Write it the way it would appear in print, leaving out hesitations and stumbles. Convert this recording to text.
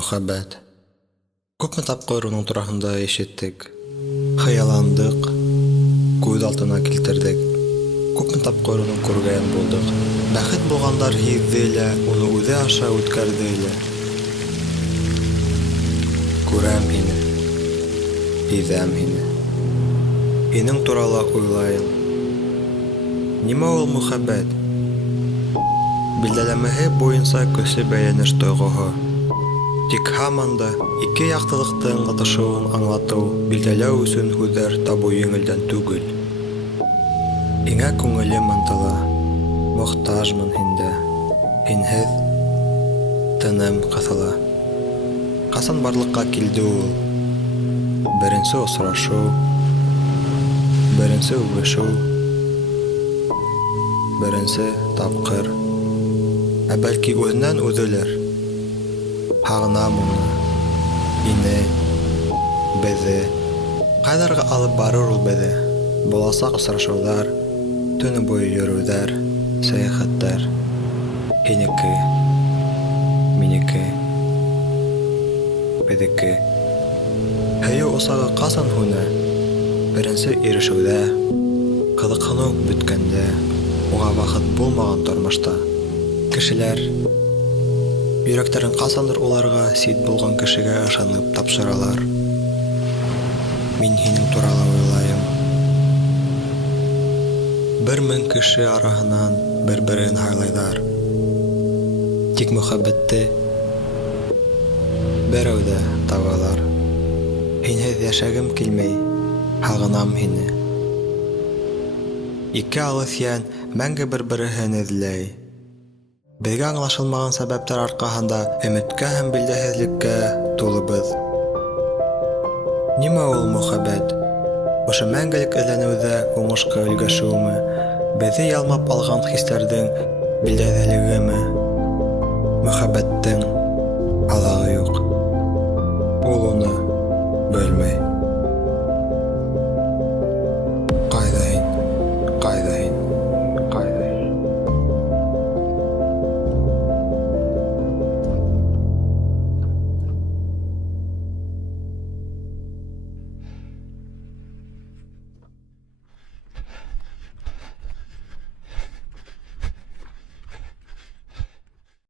Мөхәббәт. Күпме тапкыр уның тураһында ишеттек, хыялландык, күз алтына килтердек. Күпме тапкыр уны күргән булдык. Бәхет булгандар һизде лә, уны үзе аша үткәрде лә. Күрәм һине, һизәм һине. Һинең турала уйлайым. Нимә ул мөхәббәт? Билдәләмәһе буенса көсле бәйләнеш тойғоһо. Тик һаман да ике яктылыктың ҡатышыуын аңлатыу, билдәләү өсөн һүҙҙәр табыу еңелдән түгел. Һиңә күңелем ынтыла, мохтажмын һиндә. Һинһеҙ тыным ҡыҫыла. Ҡасан барлыҡҡа килде ул? Беренсе осрашыу, беренсе үбешеү, беренсе тапҡыр. Ә бәлки үҙенән үҙелер. Һағынам уны, һине, беҙҙе. Ҡайҙарға алып барыр ул беҙҙе? Буласаҡ осрашыуҙар, төнө буйы йөрөүҙәр, сәйәхәттәр. Һинеке, минеке, беҙҙеке. Һөйөү осағы ҡасан һүнә? Беренсе ирешеүҙә, ҡыҙыҡһыныу бөткәндә, уға ваҡыт булмаған тормошта. Кешеләр йөрәктәрен ҡасандыр уларға сит булған кешегә ышанып тапшыралар. Мин һинең турала уйлайым. 1000 кеше араһынан бер-берен һайлайҙар. Тик мөхәббәтте берәүҙә табалар. Һинһеҙ йәшәгем килмәй, һағынам һине. Ике алыҫ йән мәңге бер-береһен эҙләй. Беҙгә аңлашылмаған сәбәптәр арҡаһында өмөткә һәм билдәһеҙлеккә тулыбыҙ. Нимә ул мөхәббәт? Ошо мәңгелек эҙләнеүҙә уңышҡа өлгәшеүме? Беҙҙе ялмап алған хистәрҙең билдәһеҙлегеме? Мөхәббәттең аҙағы юҡ. Ул уны белмәй.